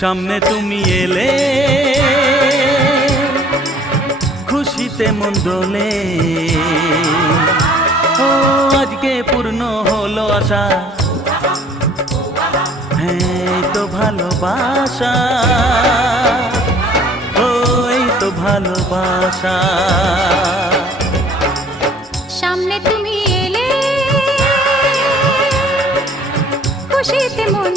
সামনে তুমি এলে, খুশিতে মন দোলে ও, আজকে পূর্ণ হলো আশা। হ্যাঁ তো ভালোবাসা। ও, এই তো ভালোবাসা। সামনে তুমি এলে, খুশিতে মন